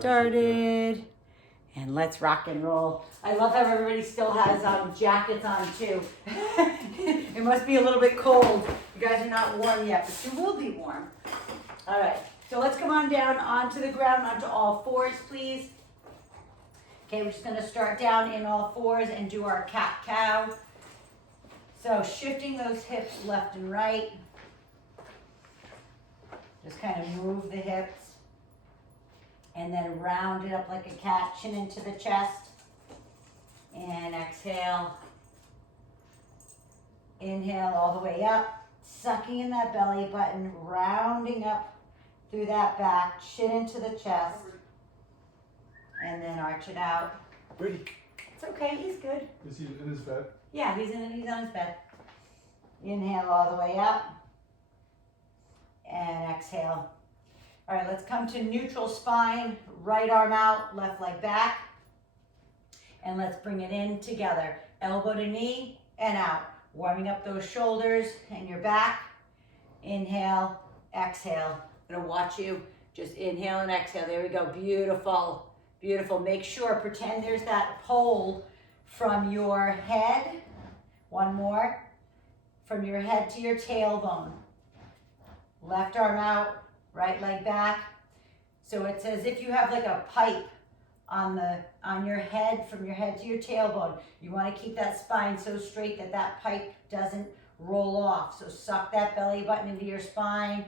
started. And let's rock and roll. I love how everybody still has jackets on too. It must be a little bit cold. You guys are not warm yet, but you will be warm. All right, so let's come on down onto the ground, onto all fours, please. Okay, we're just gonna start down in all fours and do our cat-cow. So shifting those hips left and right. Just kind of move the hips. And then round it up like a cat, chin into the chest. And exhale. Inhale all the way up, sucking in that belly button, rounding up through that back, chin into the chest. And then arch it out. Brady. It's okay, he's good. Is he in his bed? Yeah, he's on his bed. Inhale all the way up. And exhale. All right, let's come to neutral spine, right arm out, left leg back. And let's bring it in together. Elbow to knee and out. Warming up those shoulders and your back. Inhale, exhale. I'm gonna watch you just inhale and exhale. There we go, beautiful, beautiful. Make sure, pretend there's that pole from your head. One more. From your head to your tailbone. Left arm out. Right leg back. So it's as if you have like a pipe on your head, from your head to your tailbone. You want to keep that spine so straight that that pipe doesn't roll off. So suck that belly button into your spine.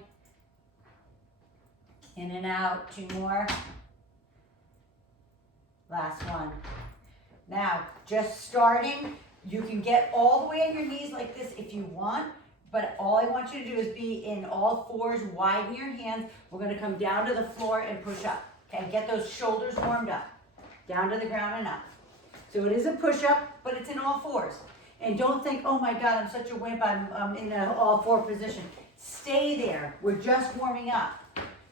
In and out, 2 more. Last one. Now, just starting, you can get all the way on your knees like this if you want. But all I want you to do is be in all fours, widen your hands. We're gonna come down to the floor and push up. Okay, get those shoulders warmed up. Down to the ground and up. So it is a push up, but it's in all fours. And don't think, oh my God, I'm such a wimp, I'm in an all four position. Stay there, we're just warming up.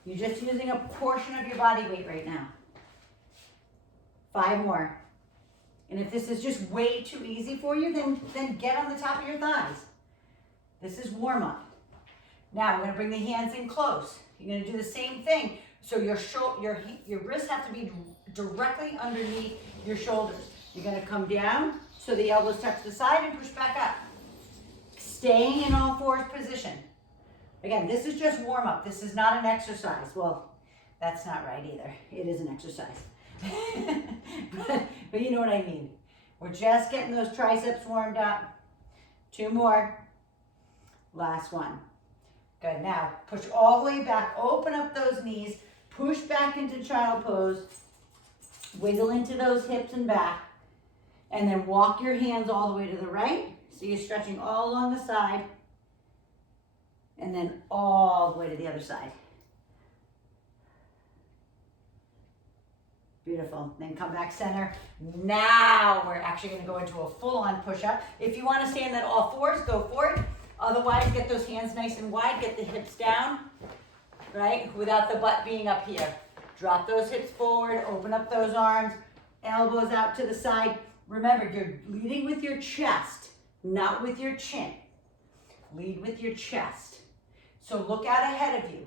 You're just using a portion of your body weight right now. 5 more. And if this is just way too easy for you, then get on the top of your thighs. This is warm up. Now we're gonna bring the hands in close. You're gonna do the same thing. So your wrists have to be directly underneath your shoulders. You're gonna come down so the elbows touch the side and push back up. Staying in all fours position. Again, this is just warm up. This is not an exercise. Well, that's not right either. It is an exercise. but you know what I mean. We're just getting those triceps warmed up. 2 more. Last one. Good. Now push all the way back. Open up those knees. Push back into child pose. Wiggle into those hips and back. And then walk your hands all the way to the right. So you're stretching all along the side. And then all the way to the other side. Beautiful. Then come back center. Now we're actually going to go into a full-on push-up. If you want to stand at all fours, go for it. Otherwise, get those hands nice and wide. Get the hips down, right? Without the butt being up here. Drop those hips forward. Open up those arms. Elbows out to the side. Remember, you're leading with your chest, not with your chin. Lead with your chest. So look out ahead of you.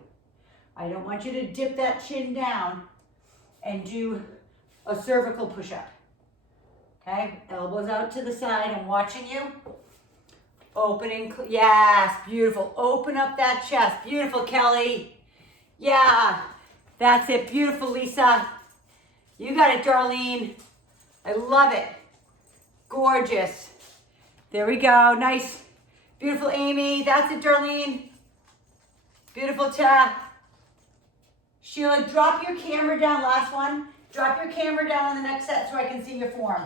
I don't want you to dip that chin down and do a cervical push-up. Okay? Elbows out to the side. I'm watching you. Opening, yes, beautiful. Open up that chest. Beautiful, Kelly. Yeah, that's it. Beautiful, Lisa. You got it, Darlene. I love it. Gorgeous. There we go. Nice. Beautiful, Amy. That's it, Darlene. Beautiful, Ta. Sheila, drop your camera down. Last one. Drop your camera down on the next set so I can see your form.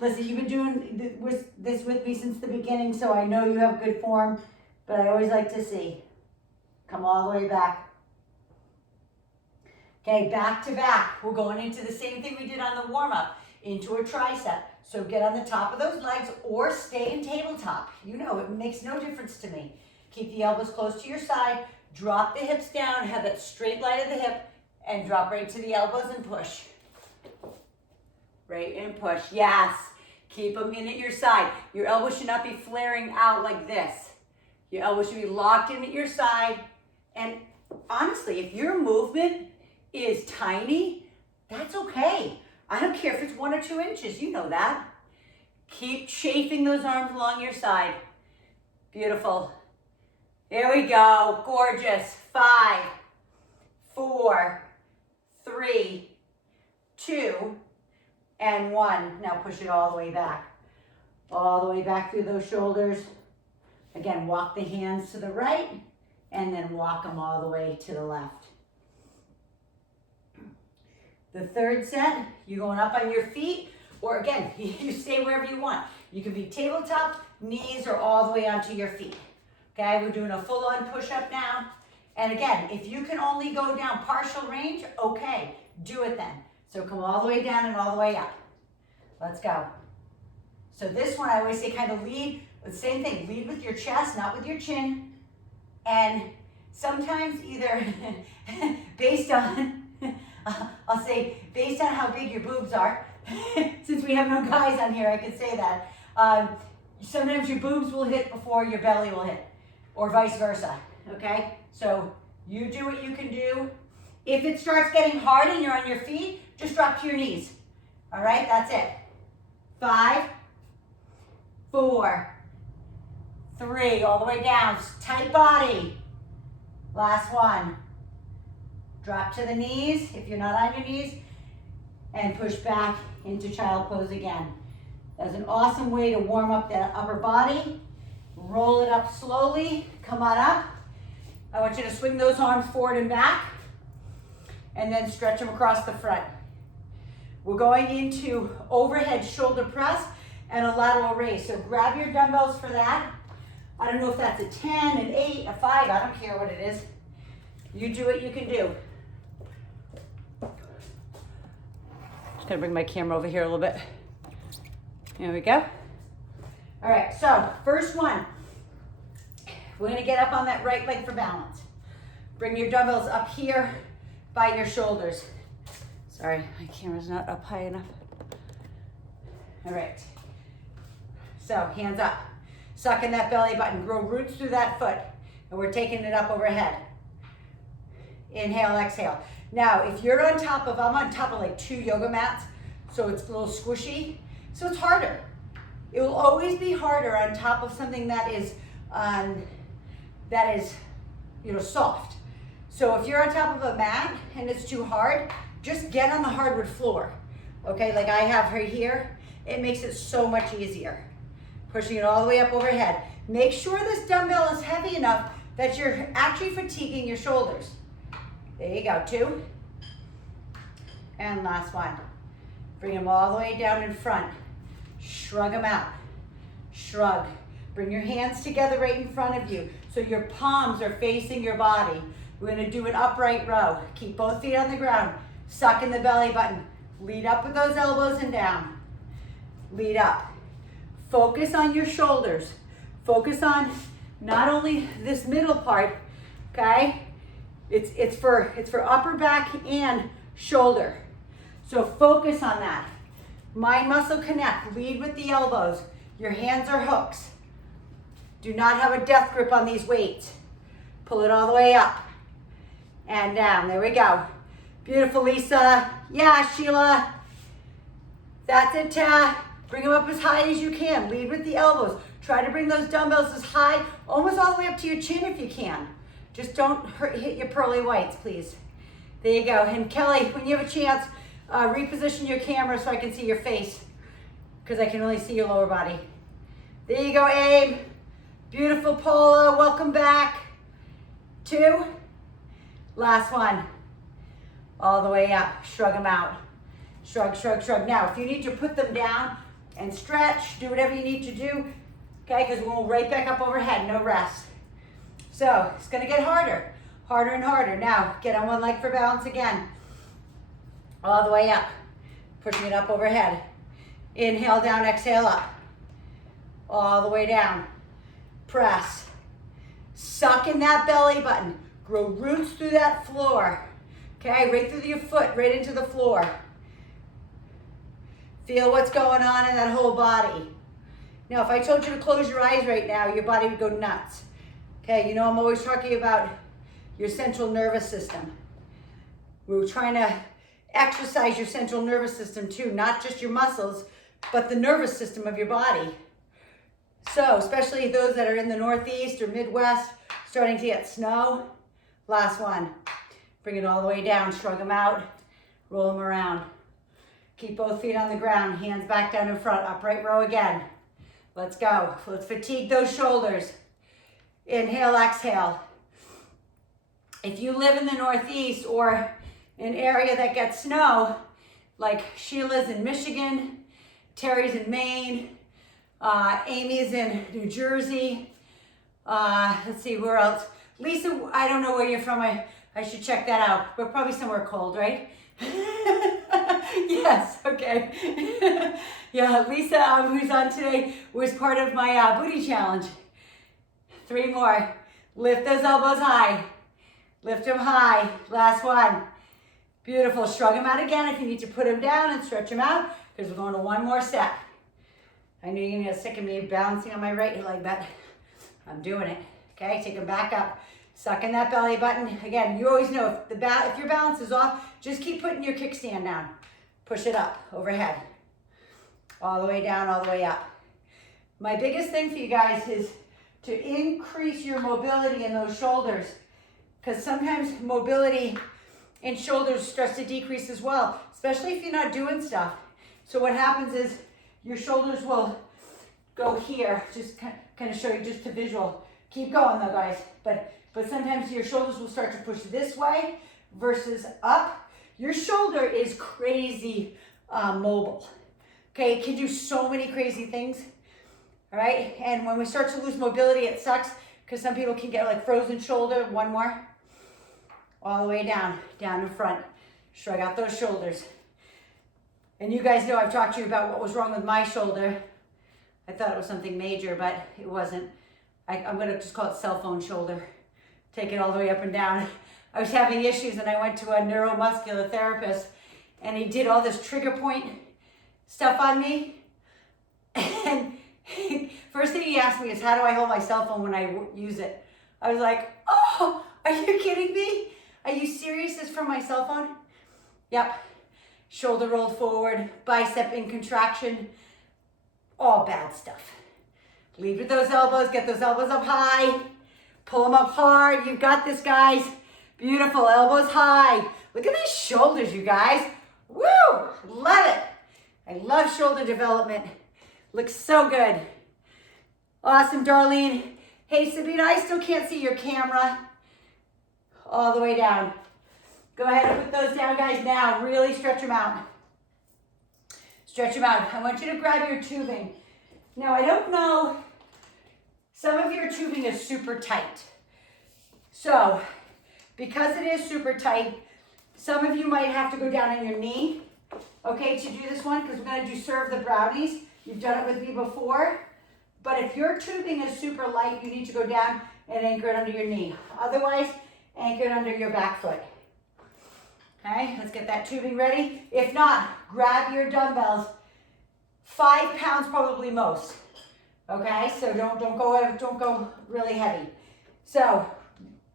Listen, you've been doing this with me since the beginning, so I know you have good form, but I always like to see. Come all the way back. Okay, back to back. We're going into the same thing we did on the warm-up, into a tricep. So get on the top of those legs or stay in tabletop. You know, it makes no difference to me. Keep the elbows close to your side. Drop the hips down, have that straight line of the hip, and drop right to the elbows and push. Right and push. Yes. Keep them in at your side. Your elbows should not be flaring out like this. Your elbows should be locked in at your side. And honestly, if your movement is tiny, That's okay. I don't care if it's 1 or 2 inches, you know that. Keep chafing those arms along your side. Beautiful. Here we go, gorgeous. 5, 4, 3, 2, and 1. Now push it all the way back. All the way back through those shoulders. Again, walk the hands to the right and then walk them all the way to the left. The third set, you're going up on your feet, or again, you stay wherever you want. You can be tabletop, knees are all the way onto your feet. Okay, we're doing a full-on push-up now. And again, if you can only go down partial range, okay, do it then. So come all the way down and all the way up. Let's go. So this one, I always say kind of lead, the same thing, lead with your chest, not with your chin. And sometimes either based on, I'll say based on how big your boobs are, since we have no guys on here, I could say that. Sometimes your boobs will hit before your belly will hit, or vice versa, okay? So you do what you can do. If it starts getting hard and you're on your feet, just drop to your knees. All right, that's it. 5, 4, 3, all the way down, tight body. Last one. Drop to the knees if you're not on your knees, and push back into child pose again. That's an awesome way to warm up that upper body. Roll it up slowly, come on up. I want you to swing those arms forward and back, and then stretch them across the front. We're going into overhead shoulder press and a lateral raise. So grab your dumbbells for that. I don't know if that's a 10, an 8, a 5, I don't care what it is. You do what you can do. Just gonna bring my camera over here a little bit. There we go. All right, so first one. We're gonna get up on that right leg for balance. Bring your dumbbells up here by your shoulders. Sorry, my camera's not up high enough. All right. So hands up. Suck in that belly button. Grow roots through that foot. And we're taking it up overhead. Inhale, exhale. Now, if you're on top of, I'm on top of like 2 yoga mats, so it's a little squishy. So it's harder. It will always be harder on top of something that is, soft. So if you're on top of a mat and it's too hard, just get on the hardwood floor. Okay, like I have her here. It makes it so much easier. Pushing it all the way up overhead. Make sure this dumbbell is heavy enough that you're actually fatiguing your shoulders. There you go, 2. And last one. Bring them all the way down in front. Shrug them out. Shrug. Bring your hands together right in front of you so your palms are facing your body. We're gonna do an upright row. Keep both feet on the ground. Suck in the belly button. Lead up with those elbows and down. Lead up. Focus on your shoulders. Focus on not only this middle part, okay? It's for upper back and shoulder. So focus on that. Mind muscle connect. Lead with the elbows. Your hands are hooks. Do not have a death grip on these weights. Pull it all the way up and down. There we go. Beautiful, Lisa. Yeah, Sheila. That's it, Ta. Bring them up as high as you can. Lead with the elbows. Try to bring those dumbbells as high, almost all the way up to your chin if you can. Just don't hit your pearly whites, please. There you go. And Kelly, when you have a chance, reposition your camera so I can see your face, because I can only see your lower body. There you go, Abe. Beautiful, Paula. Welcome back. 2. Last one. All the way up. Shrug them out. Shrug, shrug, shrug. Now, if you need to put them down and stretch, do whatever you need to do, okay, because we'll right back up overhead, no rest. So, it's gonna get harder, harder and harder. Now, get on one leg for balance again. All the way up, pushing it up overhead. Inhale down, exhale up. All the way down. Press. Suck in that belly button. Grow roots through that floor. Okay, right through your foot, right into the floor. Feel what's going on in that whole body. Now, if I told you to close your eyes right now, your body would go nuts. Okay, you know I'm always talking about your central nervous system. We're trying to exercise your central nervous system too, not just your muscles, but the nervous system of your body. So, especially those that are in the Northeast or Midwest, starting to get snow. Last one. Bring it all the way down, shrug them out, roll them around. Keep both feet on the ground, hands back down in front, upright row again. Let's go. Let's fatigue those shoulders. Inhale, exhale. If you live in the Northeast or an area that gets snow, like Sheila's in Michigan, Terry's in Maine, Amy's in New Jersey. Let's see, where else? Lisa, I don't know where you're from. I should check that out. We're probably somewhere cold, right? Yes, okay. Yeah, Lisa, who's on today, was part of my booty challenge. 3 more. Lift those elbows high. Lift them high. Last one. Beautiful. Shrug them out again if you need to put them down and stretch them out, because we're going to one more set. I know you're going to get sick of me balancing on my right leg, but I'm doing it. Okay, take them back up. Suck in that belly button. Again, you always know if your balance is off, just keep putting your kickstand down. Push it up, overhead. All the way down, all the way up. My biggest thing for you guys is to increase your mobility in those shoulders, because sometimes mobility in shoulders starts to decrease as well, especially if you're not doing stuff. So what happens is your shoulders will go here, just kind of show you just to visual. Keep going though, guys, but sometimes your shoulders will start to push this way versus up. Your shoulder is crazy mobile, okay? It can do so many crazy things, all right? And when we start to lose mobility, it sucks, because some people can get like frozen shoulder. One more. All the way down, down in front. Shrug out those shoulders. And you guys know I've talked to you about what was wrong with my shoulder. I thought it was something major, but it wasn't. I'm gonna just call it cell phone shoulder. Take it all the way up and down. I was having issues and I went to a neuromuscular therapist and he did all this trigger point stuff on me. And first thing he asked me is, how do I hold my cell phone when I use it? I was like, oh, are you kidding me? Are you serious? This from my cell phone? Yep. Shoulder rolled forward, bicep in contraction, all bad stuff. Lead with those elbows, get those elbows up high, pull them up hard. You've got this, guys. Beautiful, elbows high. Look at these shoulders, you guys. Woo, love it. I love shoulder development. Looks so good. Awesome, Darlene. Hey, Sabina, I still can't see your camera. All the way down. Go ahead and put those down, guys, now. Really stretch them out. Stretch them out. I want you to grab your tubing. Now, I don't know, some of your tubing is super tight. So, because it is super tight, some of you might have to go down on your knee, okay, to do this one, because we're going to do serve the brownies. You've done it with me before. But if your tubing is super light, you need to go down and anchor it under your knee. Otherwise, anchor it under your back foot. Okay, let's get that tubing ready. If not, grab your dumbbells. 5 pounds probably most. Okay, so don't go really heavy. So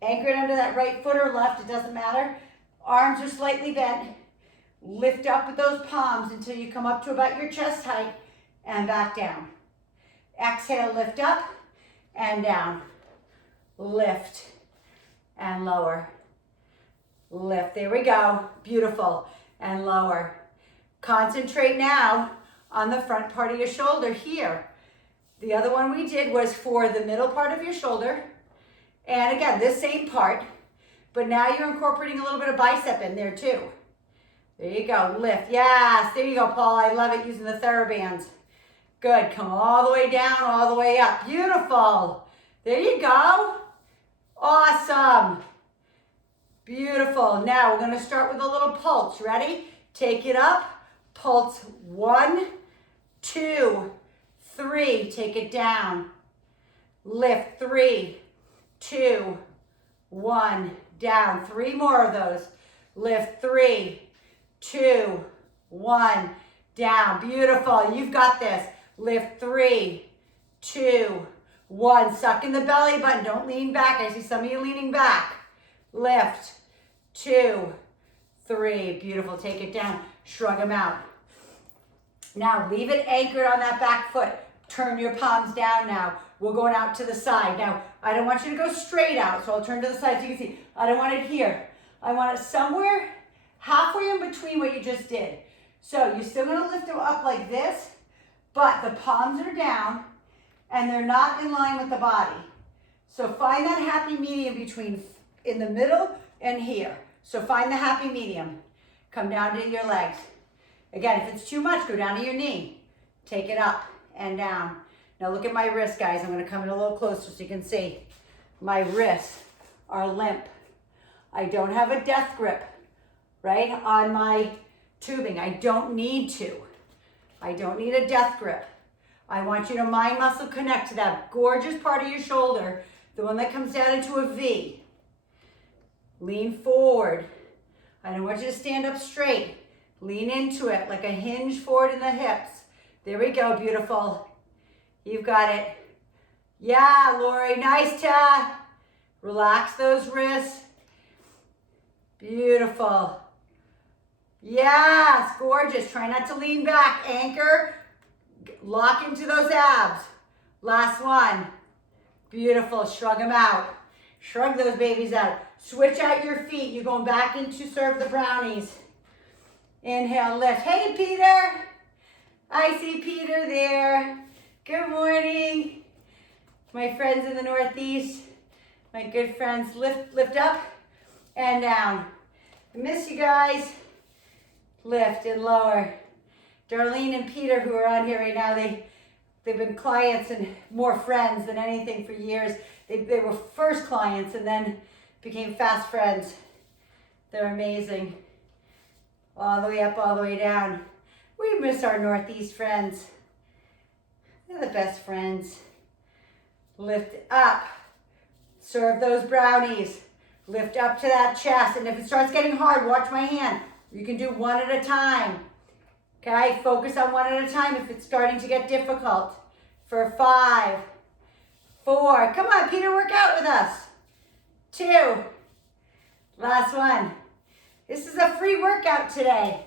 anchor it under that right foot or left, it doesn't matter. Arms are slightly bent. Lift up with those palms until you come up to about your chest height and back down. Exhale, lift up and down. Lift and lower. Lift, there we go. Beautiful, and lower. Concentrate now on the front part of your shoulder here. The other one we did was for the middle part of your shoulder. And again, this same part, but now you're incorporating a little bit of bicep in there too. There you go, lift. Yes, there you go, Paul. I love it, using the TheraBands. Good, come all the way down, all the way up. Beautiful. There you go. Awesome. Beautiful. Now we're gonna start with a little pulse. Ready? Take it up. Pulse 1, 2, 3. Take it down. Lift 3, 2, 1. Down. 3 more of those. Lift 3, 2, 1. Down. Beautiful. You've got this. Lift 3, 2, 1. Suck in the belly button. Don't lean back. I see some of you leaning back. Lift 2, 3. Beautiful. Take it down. Shrug them out. Now leave it anchored on that back foot. Turn your palms down now. We're going out to the side. Now, I don't want you to go straight out, so I'll turn to the side so you can see. I don't want it here. I want it somewhere halfway in between what you just did. So you're still gonna lift them up like this, but the palms are down and they're not in line with the body. So find that happy medium between in the middle and here. So find the happy medium. Come down to your legs. Again, if it's too much, go down to your knee. Take it up and down. Now look at my wrists, guys. I'm gonna come in a little closer so you can see. My wrists are limp. I don't have a death grip, right, on my tubing. I don't need to. I don't need a death grip. I want you to mind muscle connect to that gorgeous part of your shoulder, the one that comes down into a V. Lean forward. I don't want you to stand up straight. Lean into it like a hinge forward in the hips. There we go, beautiful. You've got it. Yeah, Lori, nice tap. Relax those wrists. Beautiful. Yes, gorgeous. Try not to lean back. Anchor. Lock into those abs. Last one. Beautiful. Shrug them out. Shrug those babies out. Switch out your feet. You're going back into serve the brownies. Inhale, lift. Hey, Peter. I see Peter there. Good morning. My friends in the Northeast. My good friends. Lift up and down. I miss you guys. Lift and lower. Darlene and Peter, who are on here right now, they've been clients and more friends than anything for years. They were first clients and then became fast friends. They're amazing. All the way up, all the way down. We miss our Northeast friends. They're the best friends. Lift up. Serve those brownies. Lift up to that chest. And if it starts getting hard, watch my hand. You can do one at a time. Okay, focus on one at a time if it's starting to get difficult. For 5, 4, come on, Peter, work out with us. 2, last one. This is a free workout today.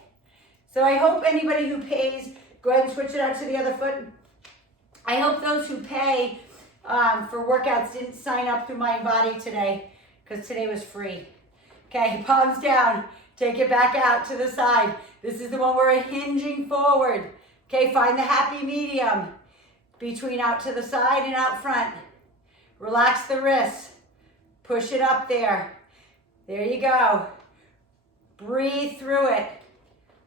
So I hope anybody who pays, go ahead and switch it out to the other foot. I hope those who pay for workouts didn't sign up through Mind Body today, because today was free. Okay, palms down. Take it back out to the side. This is the one where we're hinging forward. Okay, find the happy medium between out to the side and out front. Relax the wrists. Push it up there. There you go. Breathe through it.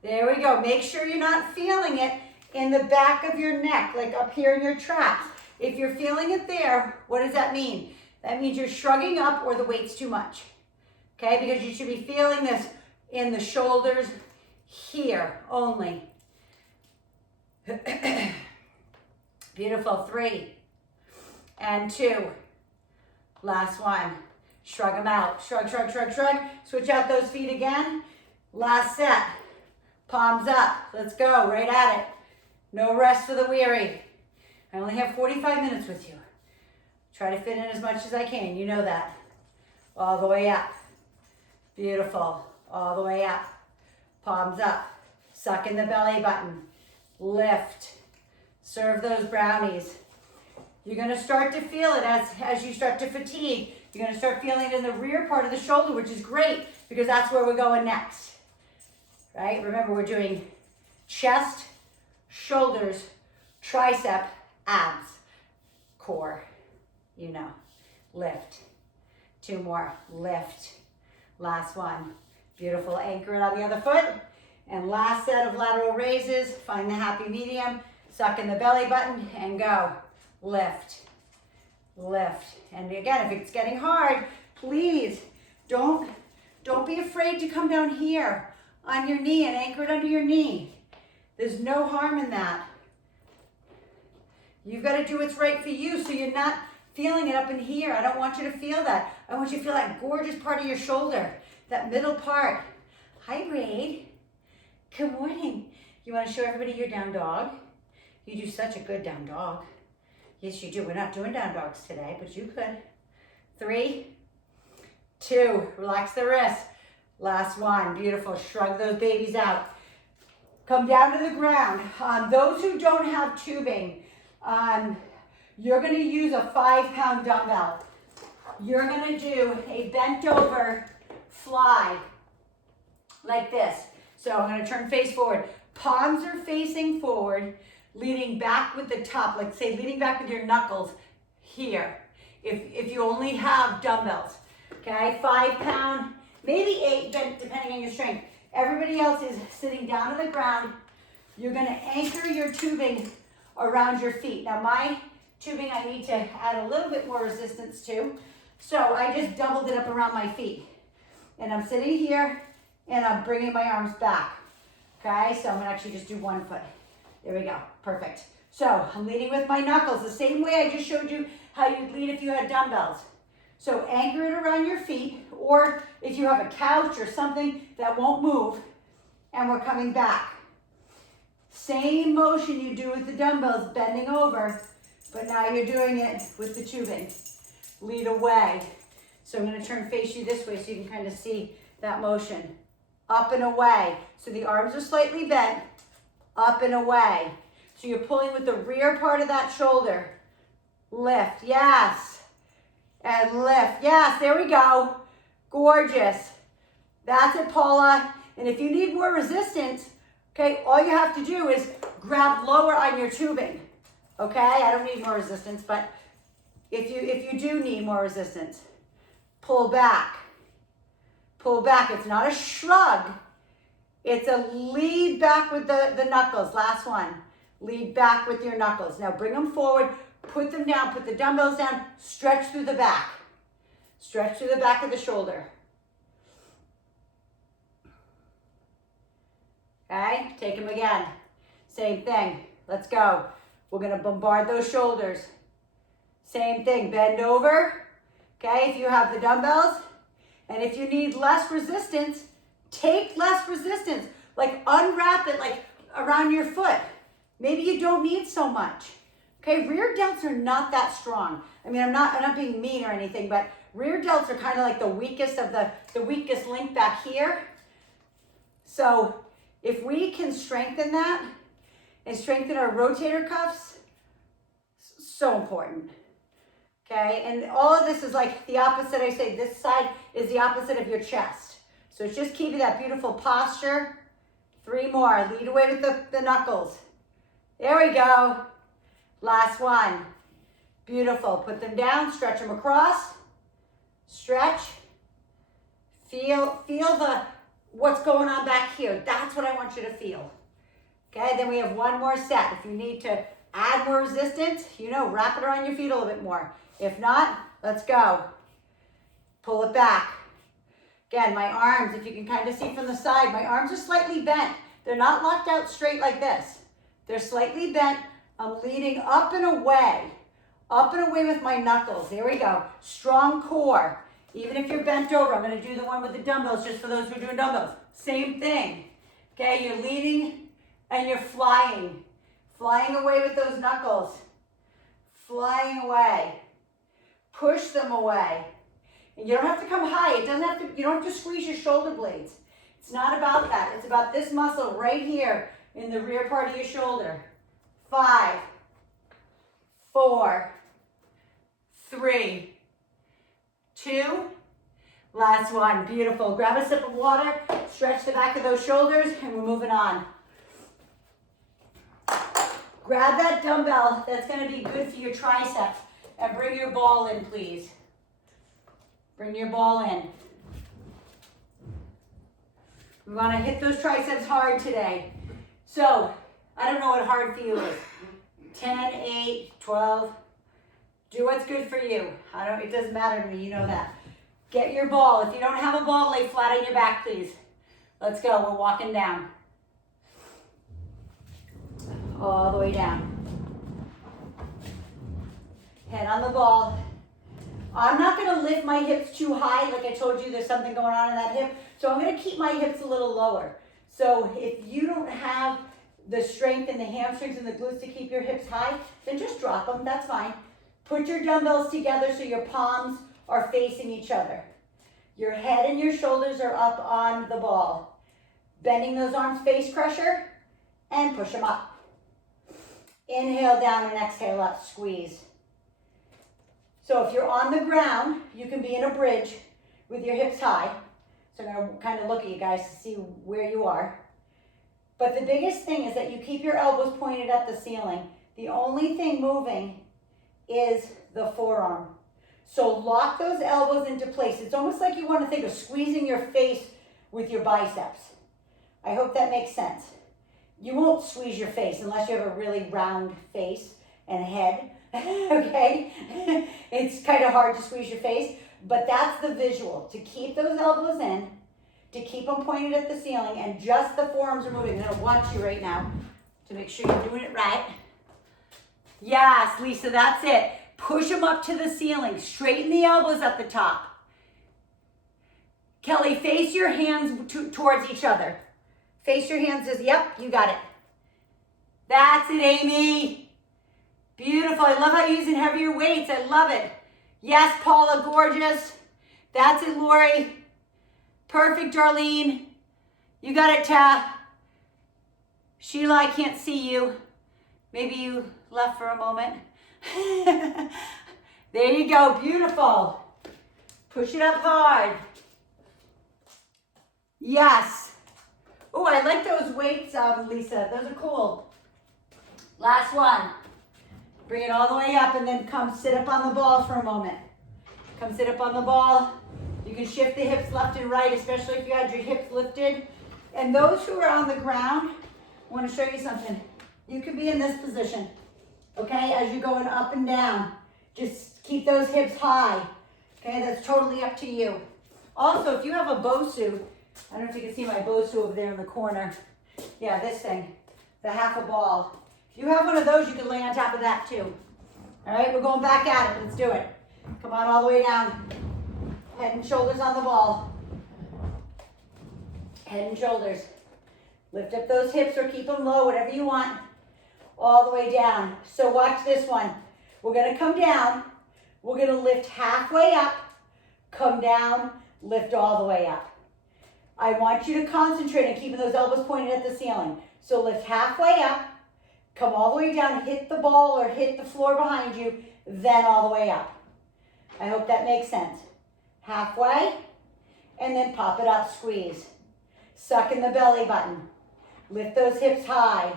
There we go. Make sure you're not feeling it in the back of your neck, like up here in your traps. If you're feeling it there, what does that mean? That means you're shrugging up or the weight's too much. Okay, because you should be feeling this in the shoulders here only. Beautiful. 3 and 2. Last one. Shrug them out. Shrug, shrug, shrug, shrug. Switch out those feet again. Last set. Palms up. Let's go. Right at it. No rest for the weary. I only have 45 minutes with you. Try to fit in as much as I can. You know that. All the way up. Beautiful. All the way up. Palms up. Suck in the belly button. Lift. Serve those brownies. You're going to start to feel it as you start to fatigue. You're going to start feeling it in the rear part of the shoulder, which is great because that's where we're going next. Right? Remember, we're doing chest, shoulders, tricep, abs, core. You know. Lift. 2 more. Lift. Last one. Beautiful. Anchor it on the other foot. And last set of lateral raises. Find the happy medium. Suck in the belly button and go. Lift. Lift. And again, if it's getting hard, please don't be afraid to come down here on your knee and anchor it under your knee. There's no harm in that. You've got to do what's right for you so you're not feeling it up in here. I don't want you to feel that. I want you to feel that gorgeous part of your shoulder, that middle part. Hi, Raid. Good morning. You want to show everybody your down dog? You do such a good down dog. Yes, you do. We're not doing down dogs today, but you could. 3, 2, relax the wrist. Last one, beautiful. Shrug those babies out. Come down to the ground. Those who don't have tubing, you're gonna use a 5-pound dumbbell. You're gonna do a bent over fly like this. So I'm gonna turn face forward. Palms are facing forward, leaning back with the top, like say leaning back with your knuckles here. If you only have dumbbells, okay? 5-pound, maybe 8, depending on your strength. Everybody else is sitting down on the ground. You're gonna anchor your tubing around your feet. Now my tubing I need to add a little bit more resistance to, so I just doubled it up around my feet. And I'm sitting here and I'm bringing my arms back, okay? So I'm gonna actually just do one foot. There we go, perfect. So I'm leading with my knuckles, the same way I just showed you how you'd lead if you had dumbbells. So anchor it around your feet, or if you have a couch or something that won't move, and we're coming back. Same motion you do with the dumbbells, bending over, but now you're doing it with the tubing. Lead away. So I'm gonna turn face you this way so you can kind of see that motion. Up and away. So the arms are slightly bent, up and away. So you're pulling with the rear part of that shoulder. Lift, yes. And lift, yes, there we go. Gorgeous. That's it, Paula. And if you need more resistance, okay, all you have to do is grab lower on your tubing. Okay, I don't need more resistance, but if you do need more resistance, pull back. Pull back. It's not a shrug. It's a lead back with the knuckles. Last one. Lead back with your knuckles. Now bring them forward. Put them down. Put the dumbbells down. Stretch through the back. Stretch through the back of the shoulder. Okay, take them again. Same thing. Let's go. We're going to bombard those shoulders. Same thing. Bend over. Okay, if you have the dumbbells. And if you need less resistance, take less resistance. Like unwrap it like around your foot. Maybe you don't need so much. Okay, rear delts are not that strong. I mean, I'm not being mean or anything, but rear delts are kind of like the weakest of the weakest link back here. So if we can strengthen that and strengthen our rotator cuffs, so important. Okay, and all of this is like the opposite. I say this side is the opposite of your chest. So it's just keeping that beautiful posture. 3 more. Lead away with the knuckles. There we go. Last one. Beautiful. Put them down. Stretch them across. Stretch. Feel what's going on back here. That's what I want you to feel. Okay, then we have one more set. If you need to add more resistance, wrap it around your feet a little bit more. If not, let's go. Pull it back. Again, my arms, if you can kind of see from the side, my arms are slightly bent. They're not locked out straight like this. They're slightly bent. I'm leading up and away with my knuckles. There we go. Strong core. Even if you're bent over, I'm going to do the one with the dumbbells just for those who are doing dumbbells. Same thing. Okay, you're leading and you're flying. Flying away with those knuckles. Flying away. Push them away. And you don't have to come high. You don't have to squeeze your shoulder blades. It's not about that. It's about this muscle right here in the rear part of your shoulder. 5, 4, 3, 2, last one. Beautiful. Grab a sip of water, stretch the back of those shoulders, and we're moving on. Grab that dumbbell. That's going to be good for your triceps. And bring your ball in, please. Bring your ball in. We want to hit those triceps hard today. So, I don't know what hard for you is. 10, 8, 12. Do what's good for you. It doesn't matter to me, you know that. Get your ball. If you don't have a ball, lay flat on your back, please. Let's go. We're walking down. All the way down. Head on the ball. I'm not going to lift my hips too high. Like I told you, there's something going on in that hip. So I'm going to keep my hips a little lower. So if you don't have the strength in the hamstrings and the glutes to keep your hips high, then just drop them. That's fine. Put your dumbbells together so your palms are facing each other. Your head and your shoulders are up on the ball. Bending those arms, face crusher, and push them up. Inhale down and exhale up, squeeze. So if you're on the ground, you can be in a bridge with your hips high. So I'm going to kind of look at you guys to see where you are. But the biggest thing is that you keep your elbows pointed at the ceiling. The only thing moving is the forearm. So lock those elbows into place. It's almost like you want to think of squeezing your face with your biceps. I hope that makes sense. You won't squeeze your face unless you have a really round face and head, okay? It's kind of hard to squeeze your face, but that's the visual. To keep those elbows in, to keep them pointed at the ceiling, and just the forearms are moving. I'm gonna watch you right now to make sure you're doing it right. Yes, Lisa, that's it. Push them up to the ceiling. Straighten the elbows at the top. Kelly, face your hands towards each other. Face your hands as, yep, you got it. That's it, Amy. Beautiful. I love how you're using heavier weights. I love it. Yes, Paula, gorgeous. That's it, Lori. Perfect, Darlene. You got it, Ta. Sheila, I can't see you. Maybe you left for a moment. There you go. Beautiful. Push it up hard. Yes. Oh, I like those weights, Lisa. Those are cool. Last one. Bring it all the way up and then come sit up on the ball for a moment. Come sit up on the ball. You can shift the hips left and right, especially if you had your hips lifted. And those who are on the ground, I want to show you something. You can be in this position, okay, as you're going up and down. Just keep those hips high, okay? That's totally up to you. Also, if you have a BOSU, I don't know if you can see my BOSU over there in the corner. Yeah, this thing, the half a ball. If you have one of those, you can lay on top of that too. All right, we're going back at it. Let's do it. Come on, all the way down. Head and shoulders on the ball. Head and shoulders. Lift up those hips or keep them low, whatever you want. All the way down. So watch this one. We're going to come down. We're going to lift halfway up, come down, lift all the way up. I want you to concentrate on keeping those elbows pointed at the ceiling. So lift halfway up, come all the way down, hit the ball or hit the floor behind you, then all the way up. I hope that makes sense. Halfway, and then pop it up, squeeze. Suck in the belly button. Lift those hips high.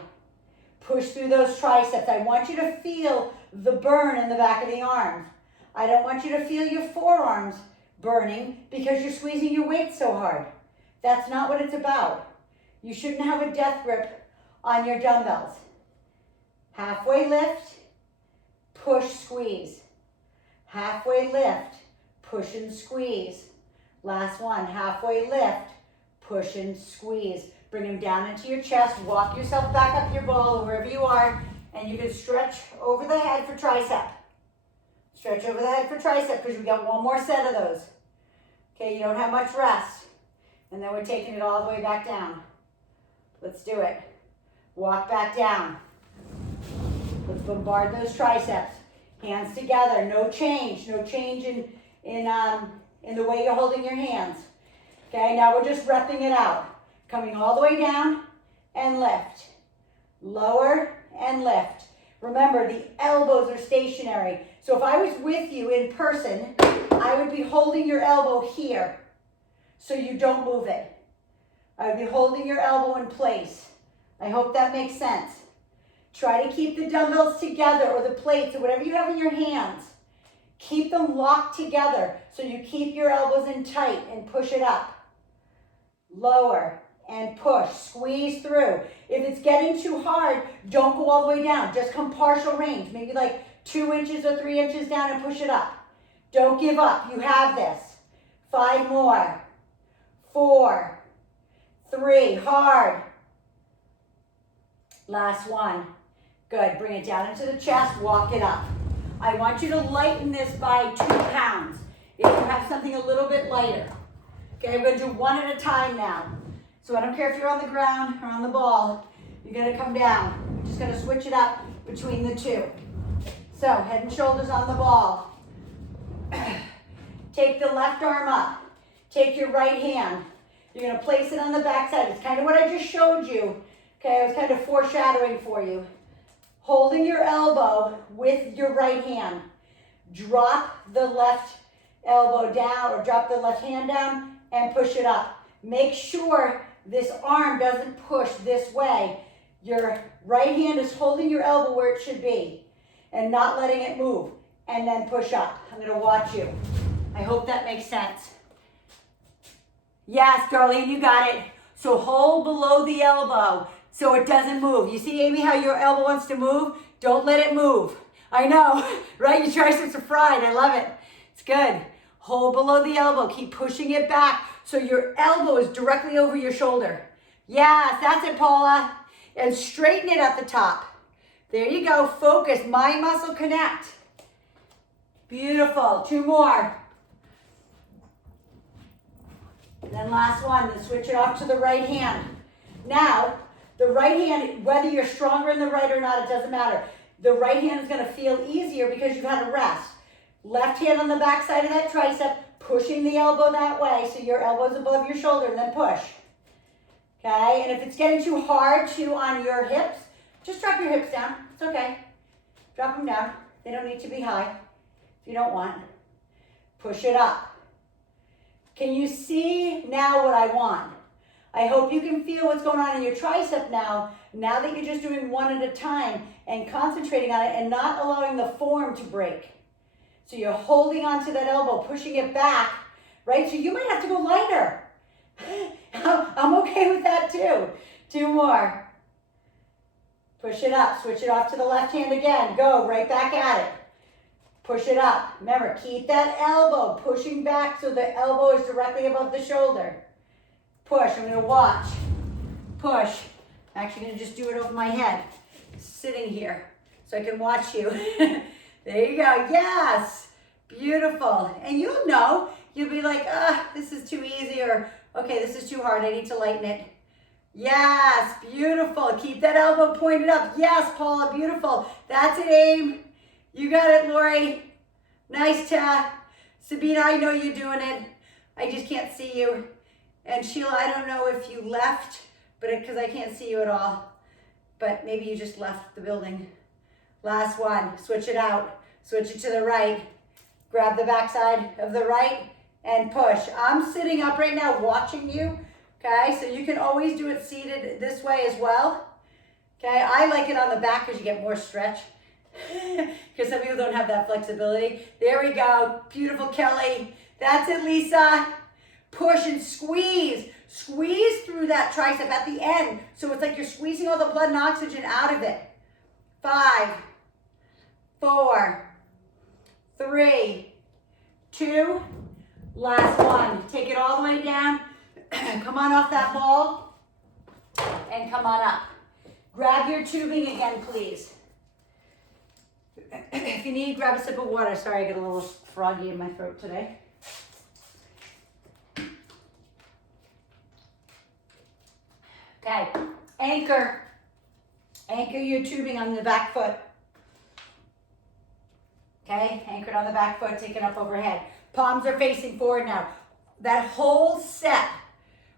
Push through those triceps. I want you to feel the burn in the back of the arms. I don't want you to feel your forearms burning because you're squeezing your weight so hard. That's not what it's about. You shouldn't have a death grip on your dumbbells. Halfway lift, push, squeeze. Halfway lift, push and squeeze. Last one, halfway lift, push and squeeze. Bring them down into your chest. Walk yourself back up your ball wherever you are, and you can stretch over the head for tricep. Stretch over the head for tricep because we got one more set of those. Okay, you don't have much rest. And then we're taking it all the way back down. Let's do it. Walk back down. Let's bombard those triceps. Hands together. No change. No change in the way you're holding your hands. Okay, now we're just repping it out. Coming all the way down and lift. Lower and lift. Remember, the elbows are stationary. So if I was with you in person, I would be holding your elbow here so you don't move it. I would be holding your elbow in place. I hope that makes sense. Try to keep the dumbbells together or the plates or whatever you have in your hands. Keep them locked together so you keep your elbows in tight and push it up. Lower and push. Squeeze through. If it's getting too hard, don't go all the way down. Just come partial range. Maybe like 2 inches or 3 inches down and push it up. Don't give up. You have this. 5 more. 4, 3. Hard. Last one. Good. Bring it down into the chest. Walk it up. I want you to lighten this by 2 pounds. If you have something a little bit lighter. Okay, I'm going to do one at a time now. So I don't care if you're on the ground or on the ball. You're going to come down. We're just going to switch it up between the two. So head and shoulders on the ball. Take the left arm up. Take your right hand. You're gonna place it on the back side. It's kind of what I just showed you. Okay, I was kind of foreshadowing for you. Holding your elbow with your right hand. Drop the left elbow down or drop the left hand down and push it up. Make sure this arm doesn't push this way. Your right hand is holding your elbow where it should be and not letting it move. And then push up. I'm gonna watch you. I hope that makes sense. Yes, Darlene, you got it. So hold below the elbow so it doesn't move. You see, Amy, how your elbow wants to move? Don't let it move. I know, right? Your triceps are fried. I love it. It's good. Hold below the elbow. Keep pushing it back so your elbow is directly over your shoulder. Yes, that's it, Paula. And straighten it at the top. There you go. Focus. Mind, muscle, connect. Beautiful. 2 more. And then last one. Then switch it off to the right hand. Now, the right hand, whether you're stronger in the right or not, it doesn't matter. The right hand is going to feel easier because you've had a rest. Left hand on the back side of that tricep, pushing the elbow that way so your elbow's above your shoulder, and then push. Okay, and if it's getting too hard on your hips, just drop your hips down. It's okay. Drop them down. They don't need to be high if you don't want. Push it up. Can you see now what I want? I hope you can feel what's going on in your tricep now that you're just doing one at a time and concentrating on it and not allowing the form to break. So you're holding onto that elbow, pushing it back, right? So you might have to go lighter. I'm okay with that too. 2 more. Push it up, switch it off to the left hand again. Go right back at it. Push it up. Remember, keep that elbow pushing back so the elbow is directly above the shoulder. Push, I'm gonna watch. Push. I'm actually gonna just do it over my head, sitting here, so I can watch you. There you go, yes, beautiful. And you'll know, you'll be like, this is too easy, or okay, this is too hard, I need to lighten it. Yes, beautiful, keep that elbow pointed up. Yes, Paula, beautiful. That's it, aim. You got it, Lori. Nice, Sabina, I know you're doing it. I just can't see you. And Sheila, I don't know if you left, but because I can't see you at all, but maybe you just left the building. Last one, switch it out, switch it to the right, grab the backside of the right and push. I'm sitting up right now watching you, okay? So you can always do it seated this way as well, okay? I like it on the back because you get more stretch because some people don't have that flexibility. There we go, beautiful, Kelly. That's it, Lisa. Push and squeeze. Squeeze through that tricep at the end. So it's like you're squeezing all the blood and oxygen out of it. 5, 4, 3, 2, last one. Take it all the way down. Come on off that ball and come on up. Grab your tubing again, please. If you need, grab a sip of water. Sorry, I get a little froggy in my throat today. Okay, anchor your tubing on the back foot. Okay, anchored on the back foot, take it up overhead. Palms are facing forward now. That whole set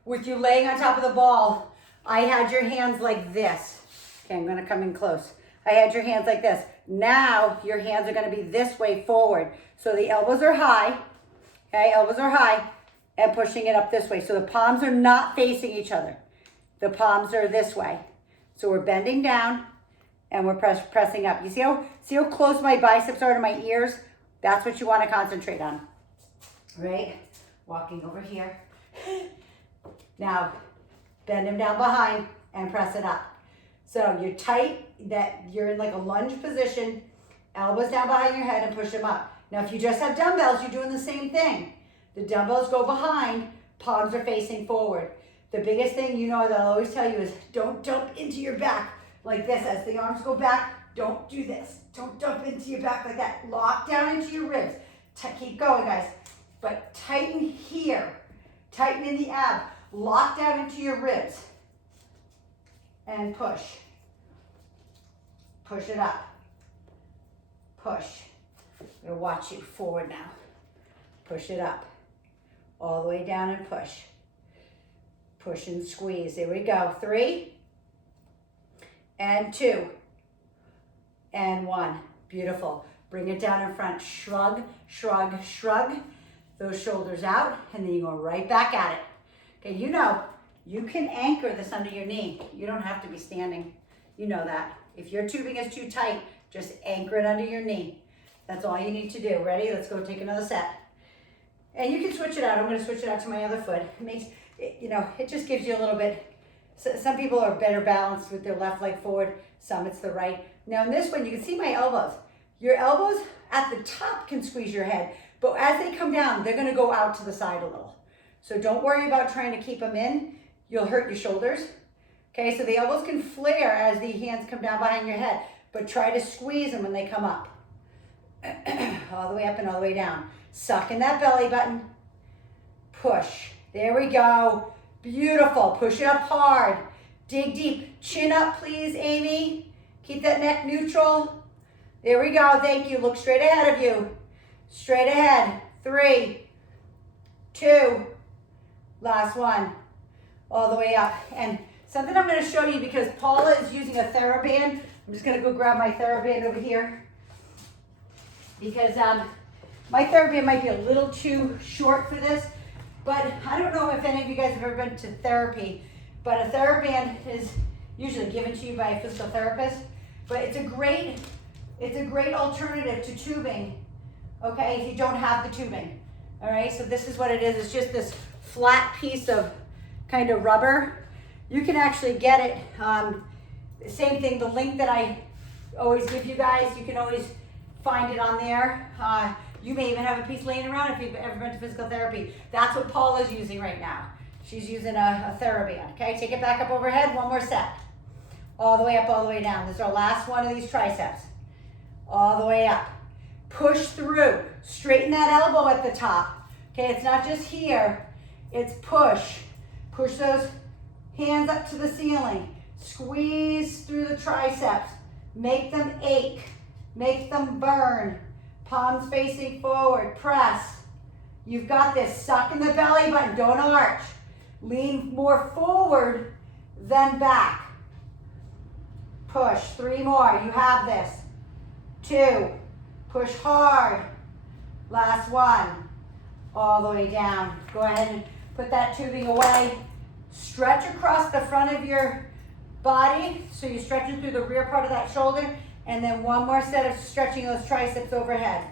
with you laying on top of the ball, I had your hands like this. Okay, I'm gonna come in close. I had your hands like this. Now your hands are gonna be this way forward. So the elbows are high, okay, elbows are high, and pushing it up this way. So the palms are not facing each other. The palms are this way. So we're bending down and we're pressing up. You see how close my biceps are to my ears? That's what you want to concentrate on, right? Walking over here. Now, bend them down behind and press it up. So you're tight, that you're in like a lunge position, elbows down behind your head and push them up. Now, if you just have dumbbells, you're doing the same thing. The dumbbells go behind, palms are facing forward. The biggest thing, you know, that I'll always tell you is don't dump into your back like this. As the arms go back, don't do this. Don't dump into your back like that. Lock down into your ribs. Keep going, guys. But tighten here. Tighten in the ab. Lock down into your ribs. And push. Push it up. Push. I'm going to watch you forward now. Push it up. All the way down and push. Push and squeeze. There we go. 3 and 2 and 1. Beautiful. Bring it down in front. Shrug, shrug, shrug. Those shoulders out, and then you go right back at it. Okay, you know, you can anchor this under your knee. You don't have to be standing. You know that. If your tubing is too tight, just anchor it under your knee. That's all you need to do. Ready? Let's go take another set. And you can switch it out. I'm going to switch it out to my other foot. It makes, it just gives you a little bit. Some people are better balanced with their left leg forward. Some it's the right. Now in this one, you can see my elbows. Your elbows at the top can squeeze your head, but as they come down, they're going to go out to the side a little. So don't worry about trying to keep them in. You'll hurt your shoulders. Okay, so the elbows can flare as the hands come down behind your head, but try to squeeze them when they come up. All the way up and all the way down. Suck in that belly button. Push. There we go. Beautiful. Push it up hard. Dig deep. Chin up, please, Amy. Keep that neck neutral. There we go. Thank you. Look straight ahead of you. Straight ahead. 3, 2, last one. All the way up. And something I'm going to show you because Paula is using a TheraBand. I'm just going to go grab my TheraBand over here. Because my TheraBand might be a little too short for this. But I don't know if any of you guys have ever been to therapy. But a TheraBand is usually given to you by a physical therapist. But it's a great alternative to tubing. Okay, if you don't have the tubing. All right, so this is what it is. It's just this flat piece of kind of rubber. You can actually get it. Same thing, the link that I always give you guys, you can always find it on there. You may even have a piece laying around if you've ever been to physical therapy. That's what Paula's using right now. She's using a TheraBand. Okay, take it back up overhead. One more set. All the way up, all the way down. This is our last one of these triceps. All the way up. Push through. Straighten that elbow at the top. Okay, it's not just here. It's push. Push those hands up to the ceiling. Squeeze through the triceps. Make them ache. Make them burn. Palms facing forward. Press. You've got this. Suck in the belly button. Don't arch. Lean more forward than back. Push. 3 more. You have this. 2. Push hard. Last one. All the way down. Go ahead and put that tubing away. Stretch across the front of your body. So you're stretching through the rear part of that shoulder. And then one more set of stretching those triceps overhead.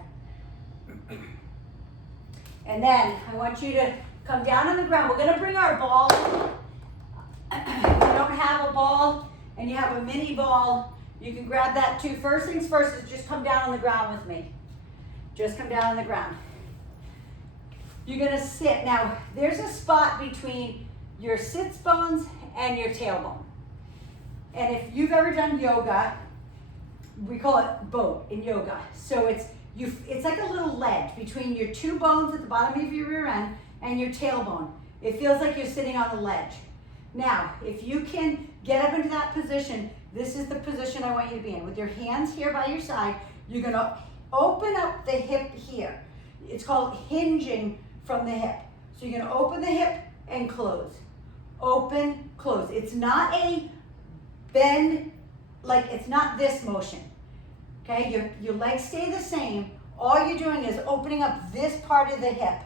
And then I want you to come down on the ground. We're going to bring our ball. If you don't have a ball and you have a mini ball, you can grab that too. First things first is just come down on the ground with me. Just come down on the ground. You're going to sit. Now, there's a spot between your sits bones and your tailbone. And if you've ever done yoga, we call it boat in yoga. So it's like a little ledge between your 2 bones at the bottom of your rear end and your tailbone. It feels like you're sitting on a ledge. Now, if you can get up into that position, this is the position I want you to be in. With your hands here by your side, you're going to open up the hip here. It's called hinging from the hip. So you're going to open the hip and close. Open, close. It's not a bend, like it's not this motion. Okay, your legs stay the same. All you're doing is opening up this part of the hip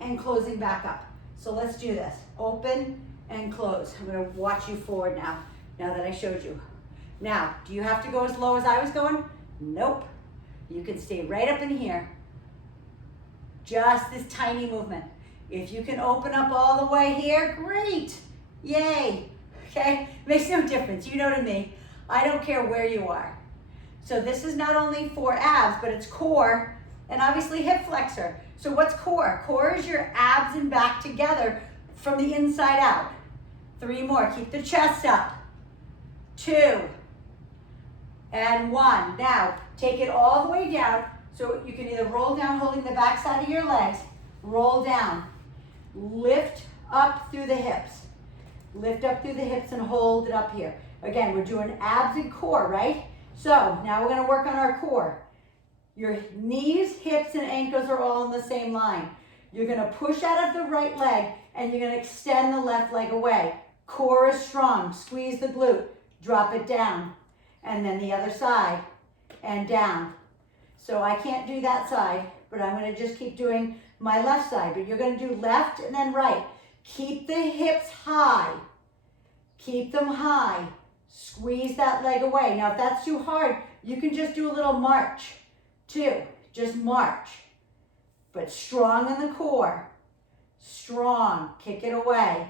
and closing back up. So let's do this. Open and close. I'm going to watch you forward now that I showed you. Now, do you have to go as low as I was going? Nope. You can stay right up in here. Just this tiny movement. If you can open up all the way here, great. Yay. Okay, makes no difference. You know to me, I don't care where you are. So this is not only for abs, but it's core and obviously hip flexor. So what's core? Core is your abs and back together from the inside out. 3 more. Keep the chest up. 2 and 1. Now, take it all the way down. So you can either roll down holding the back side of your legs, roll down, lift up through the hips. Lift up through the hips and hold it up here. Again, we're doing abs and core, right? So now we're going to work on our core. Your knees, hips, and ankles are all in the same line. You're gonna push out of the right leg and you're gonna extend the left leg away. Core is strong, squeeze the glute, drop it down. And then the other side and down. So I can't do that side, but I'm gonna just keep doing my left side, but you're gonna do left and then right. Keep the hips high. Keep them high. Squeeze that leg away. Now, if that's too hard, you can just do a little march too. Just march. But strong in the core. Strong. Kick it away.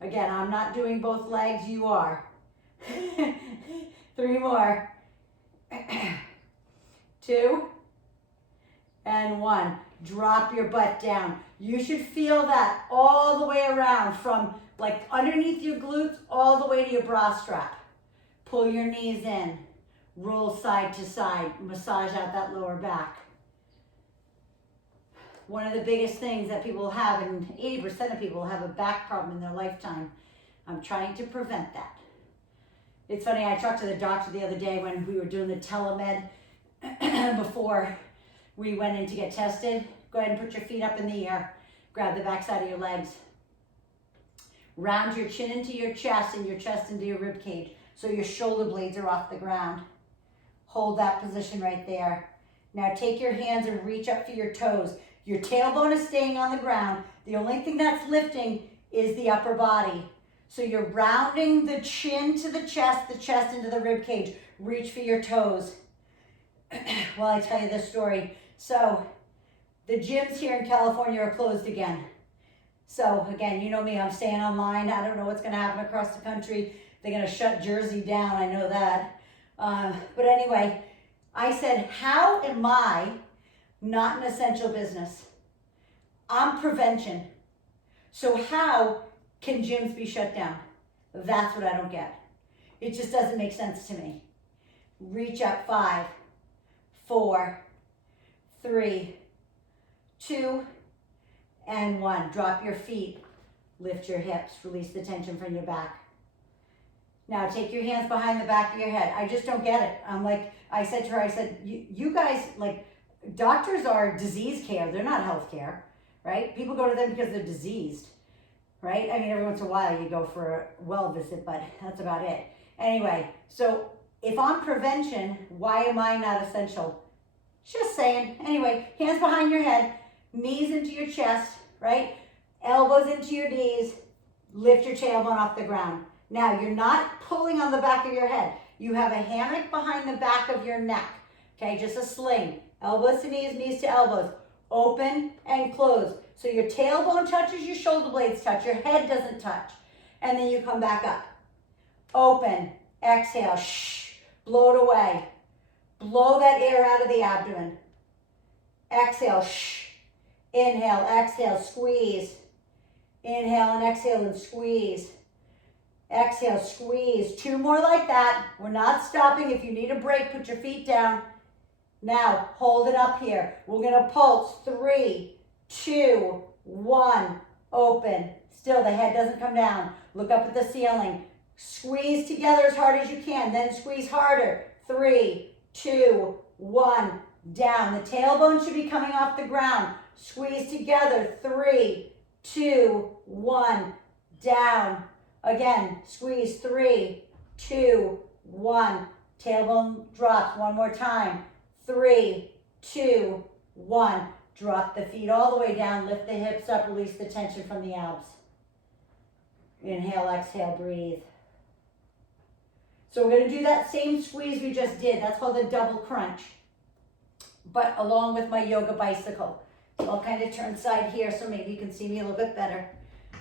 Again, I'm not doing both legs, you are. 3 more. 2 and 1. Drop your butt down. You should feel that all the way around, from like underneath your glutes all the way to your bra strap. Pull your knees in. Roll side to side. Massage out that lower back. One of the biggest things that people have, and 80% of people have a back problem in their lifetime. I'm trying to prevent that. It's funny, I talked to the doctor the other day when we were doing the telemed before we went in to get tested. Go ahead and put your feet up in the air. Grab the back side of your legs. Round your chin into your chest and your chest into your rib cage so your shoulder blades are off the ground. Hold that position right there. Now take your hands and reach up for your toes. Your tailbone is staying on the ground. The only thing that's lifting is the upper body. So you're rounding the chin to the chest into the rib cage. Reach for your toes. While I tell you this story. So the gyms here in California are closed again. So again, you know me, I'm staying online. I don't know what's going to happen across the country. They're going to shut Jersey down, I know that. But anyway, I said, how am I not an essential business? I'm prevention. So how can gyms be shut down? That's what I don't get. It just doesn't make sense to me. Reach up. 5, 4, 3, 2, and 1. Drop your feet. Lift your hips. Release the tension from your back. Now take your hands behind the back of your head. I just don't get it. I'm like, I said to her, I said, you guys, like, doctors are disease care. They're not health care, right? People go to them because they're diseased, right? I mean, every once in a while you go for a well visit, but that's about it. Anyway, so if I'm prevention, why am I not essential? Just saying. Anyway, hands behind your head, knees into your chest, right? Elbows into your knees. Lift your tailbone off the ground. Now, you're not pulling on the back of your head. You have a hammock behind the back of your neck, okay? Just a sling. Elbows to knees, knees to elbows. Open and close. So your tailbone touches, your shoulder blades touch, your head doesn't touch. And then you come back up. Open, exhale, shh, blow it away. Blow that air out of the abdomen. Exhale, shh. Inhale, exhale, squeeze. Inhale and exhale and squeeze. Exhale, squeeze. 2 more like that. We're not stopping. If you need a break, put your feet down. Now, hold it up here. We're going to pulse. 3, 2, 1. Open. Still, the head doesn't come down. Look up at the ceiling. Squeeze together as hard as you can. Then squeeze harder. 3, 2, 1. Down. The tailbone should be coming off the ground. Squeeze together. 3, 2, 1. Down. Again, squeeze. 3, 2, 1. Tailbone drops. One more time. 3, 2, 1. Drop the feet all the way down. Lift the hips up. Release the tension from the abs. Inhale, exhale, breathe. So we're going to do that same squeeze we just did. That's called a double crunch. But along with my yoga bicycle. So I'll kind of turn side here so maybe you can see me a little bit better.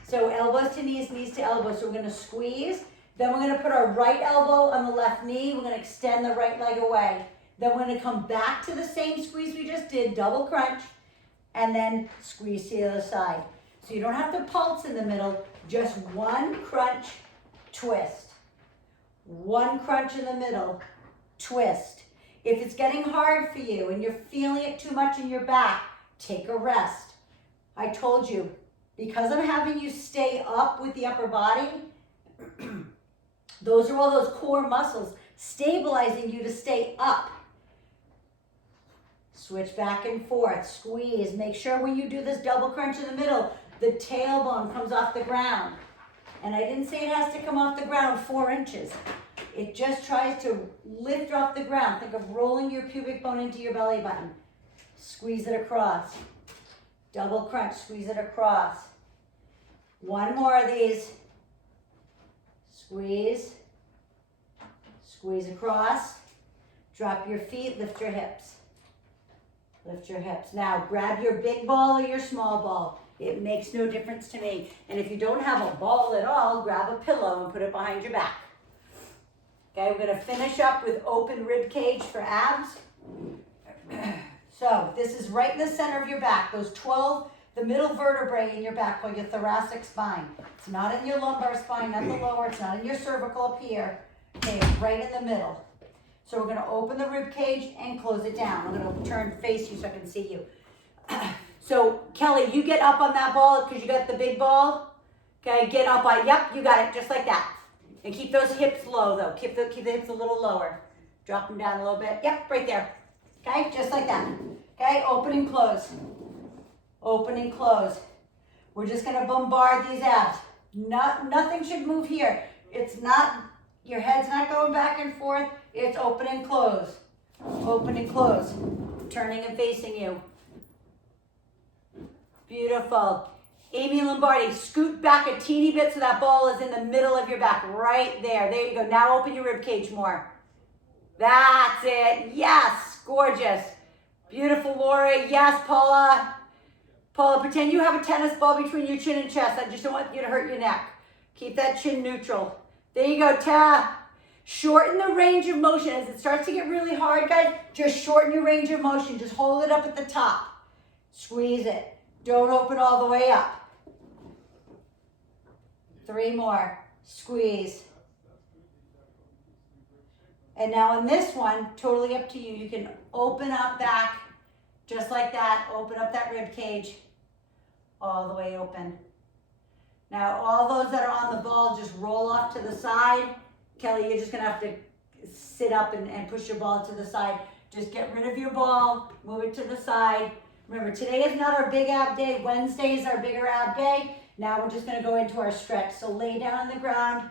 So elbows to knees, knees to elbows. So we're going to squeeze. Then we're going to put our right elbow on the left knee. We're going to extend the right leg away. Then we're going to come back to the same squeeze we just did, double crunch, and then squeeze to the other side. So you don't have to pulse in the middle, just one crunch, twist. One crunch in the middle, twist. If it's getting hard for you and you're feeling it too much in your back, take a rest. I told you, because I'm having you stay up with the upper body, those are all those core muscles stabilizing you to stay up. Switch back and forth, squeeze. Make sure when you do this double crunch in the middle, the tailbone comes off the ground. And I didn't say it has to come off the ground 4 inches. It just tries to lift off the ground. Think of rolling your pubic bone into your belly button. Squeeze it across. Double crunch, squeeze it across. 1 more of these. Squeeze. Squeeze across. Drop your feet, lift your hips. Lift your hips. Now grab your big ball or your small ball. It makes no difference to me. And if you don't have a ball at all, grab a pillow and put it behind your back. Okay, we're gonna finish up with open rib cage for abs. So this is right in the center of your back. Those 12, the middle vertebrae in your back called your thoracic spine. It's not in your lumbar spine, not the lower, it's not in your cervical up here. Okay, it's right in the middle. So we're gonna open the rib cage and close it down. I'm gonna turn face you so I can see you. So Kelly, you get up on that ball because you got the big ball. Okay, get up on, yep, you got it, just like that. And keep those hips low though. Keep the hips a little lower. Drop them down a little bit. Yep, right there. Okay, just like that. Okay, open and close. Open and close. We're just gonna bombard these abs. Nothing should move here. It's not, your head's not going back and forth. It's open and close. Open and close. Turning and facing you. Beautiful. Amy Lombardi, scoot back a teeny bit so that ball is in the middle of your back, right there. There you go. Now open your rib cage more. That's it. Yes, gorgeous. Beautiful, Lori. Yes, Paula. Paula, pretend you have a tennis ball between your chin and chest. I just don't want you to hurt your neck. Keep that chin neutral. There you go, Ta. Shorten the range of motion. As it starts to get really hard, guys, just shorten your range of motion. Just hold it up at the top. Squeeze it. Don't open all the way up. 3 more. Squeeze. And now in this one, totally up to you. You can open up back, just like that. Open up that rib cage, all the way open. Now all those that are on the ball, just roll off to the side. Kelly, you're just gonna have to sit up and push your ball to the side. Just get rid of your ball, move it to the side. Remember, today is not our big ab day. Wednesday is our bigger ab day. Now we're just gonna go into our stretch. So lay down on the ground.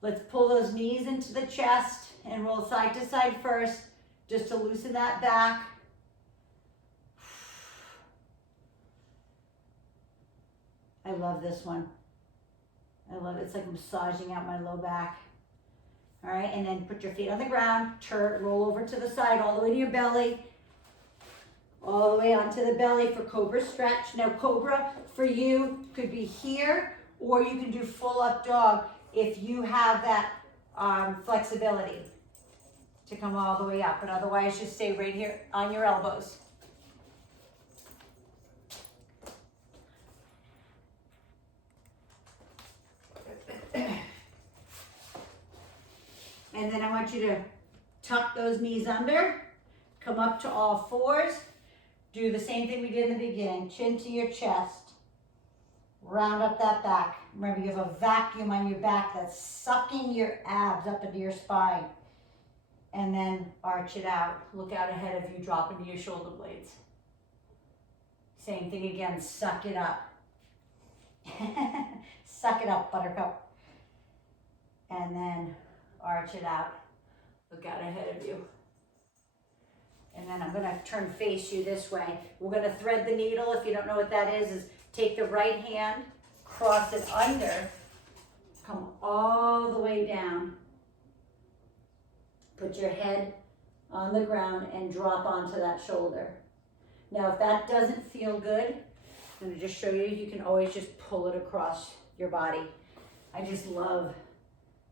Let's pull those knees into the chest and roll side to side first, just to loosen that back. I love this one. I love it. It's like massaging out my low back. All right, and then put your feet on the ground, turn, roll over to the side, all the way to your belly, all the way onto the belly for Cobra stretch. Now Cobra for you could be here, or you can do full up dog if you have that flexibility to come all the way up, but otherwise just stay right here on your elbows. And then I want you to tuck those knees under, come up to all fours, do the same thing we did in the beginning, chin to your chest, round up that back. Remember, you have a vacuum on your back that's sucking your abs up into your spine. And then arch it out. Look out ahead of you, drop into your shoulder blades. Same thing again, suck it up. Suck it up, buttercup. And then arch it out. Look out ahead of you. And then I'm gonna turn face you this way. We're gonna thread the needle. If you don't know what that is take the right hand, cross it under, come all the way down. Put your head on the ground and drop onto that shoulder. Now, if that doesn't feel good, I'm gonna just show you, you can always just pull it across your body. I just love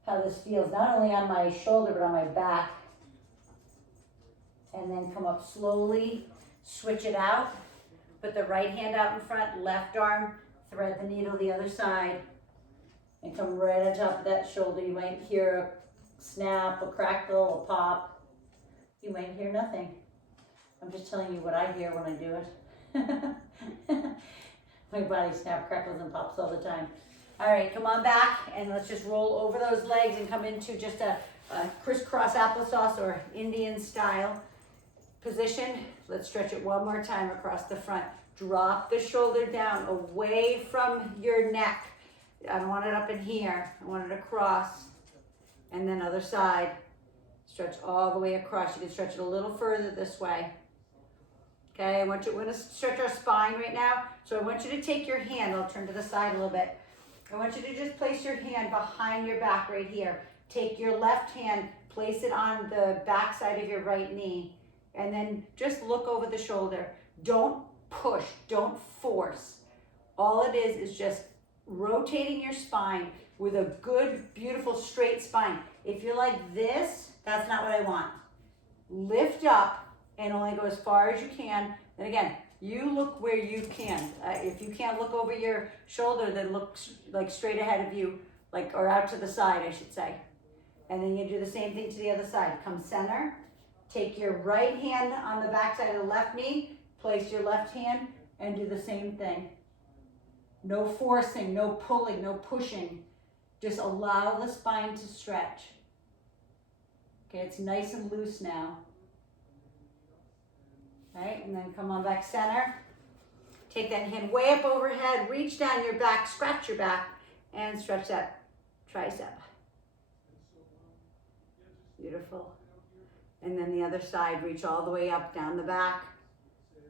how this feels, not only on my shoulder, but on my back. And then come up slowly, switch it out. Put the right hand out in front, left arm, thread the needle the other side, and come right on top of that shoulder. You might hear a snap, a crackle, a pop. You might hear nothing. I'm just telling you what I hear when I do it. My body snap, crackles, and pops all the time. All right, come on back, and let's just roll over those legs and come into just a crisscross applesauce or Indian style. position. Let's stretch it one more time across the front. Drop the shoulder down away from your neck. I don't want it up in here. I want it across. And then other side. Stretch all the way across. You can stretch it a little further this way. Okay, we're going to stretch our spine right now. So I want you to take your hand. I'll turn to the side a little bit. I want you to just place your hand behind your back right here. Take your left hand, place it on the back side of your right knee. And then just look over the shoulder. Don't push, don't force. All it is just rotating your spine with a good, beautiful, straight spine. If you're like this, that's not what I want. Lift up and only go as far as you can. And again, you look where you can. If you can't look over your shoulder, then look like straight ahead of you, like, or out to the side, I should say. And then you do the same thing to the other side. Come center. Take your right hand on the back side of the left knee. Place your left hand and do the same thing. No forcing, no pulling, no pushing. Just allow the spine to stretch. Okay, it's nice and loose now. Right, and then come on back center. Take that hand way up overhead, reach down your back, scratch your back, and stretch that tricep. Beautiful. And then the other side, reach all the way up, down the back.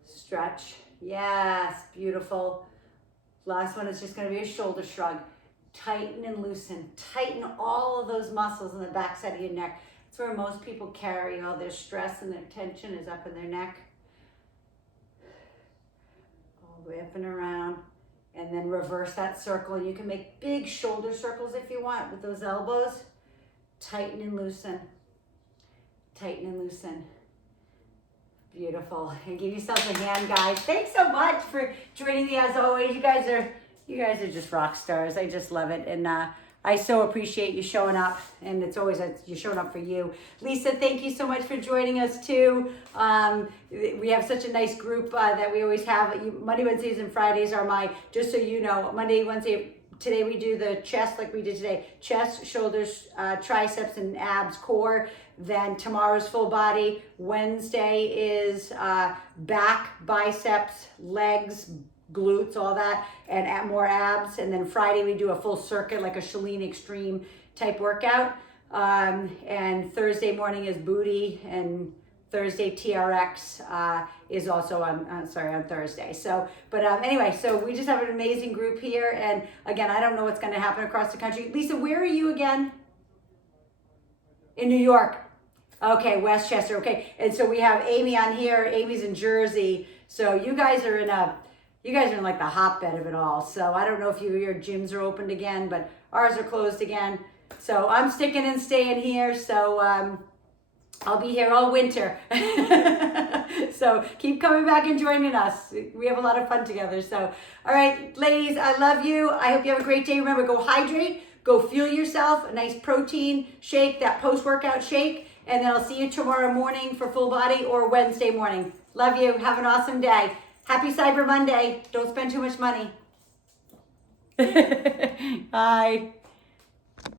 Stretch. Yes, beautiful. Last one is just going to be a shoulder shrug. Tighten and loosen. Tighten all of those muscles in the back side of your neck. That's where most people carry all their stress and their tension is up in their neck. All the way up and around. And then reverse that circle. You can make big shoulder circles if you want with those elbows. Tighten and loosen. Tighten and loosen. Beautiful. And give yourself a hand, guys. Thanks so much for joining me as always. You guys are just rock stars. I just love it. And I so appreciate you showing up. And it's always you're showing up for you. Lisa, thank you so much for joining us too. We have such a nice group that we always have. Monday, Wednesdays, and Fridays are just so you know, Monday, Wednesday, today we do the chest like we did today. Chest, shoulders, triceps, and abs, core. Then tomorrow's full body. Wednesday is back, biceps, legs, glutes, all that, and more abs. And then Friday we do a full circuit, like a Chalene Extreme type workout. And Thursday morning is booty, and Thursday TRX is also on Thursday. So, but anyway, so we just have an amazing group here. And again, I don't know what's going to happen across the country. Lisa, where are you again? In New York. Okay, Westchester. Okay, and so we have Amy on here. Amy's in Jersey. So you guys are in like the hotbed of it all. So I don't know if your gyms are opened again, but ours are closed again. So I'm sticking and staying here. So I'll be here all winter. So keep coming back and joining us. We have a lot of fun together. So, all right, ladies, I love you. I hope you have a great day. Remember, go hydrate, go fuel yourself, a nice protein shake, that post-workout shake. And then I'll see you tomorrow morning for full body or Wednesday morning. Love you. Have an awesome day. Happy Cyber Monday. Don't spend too much money. Bye.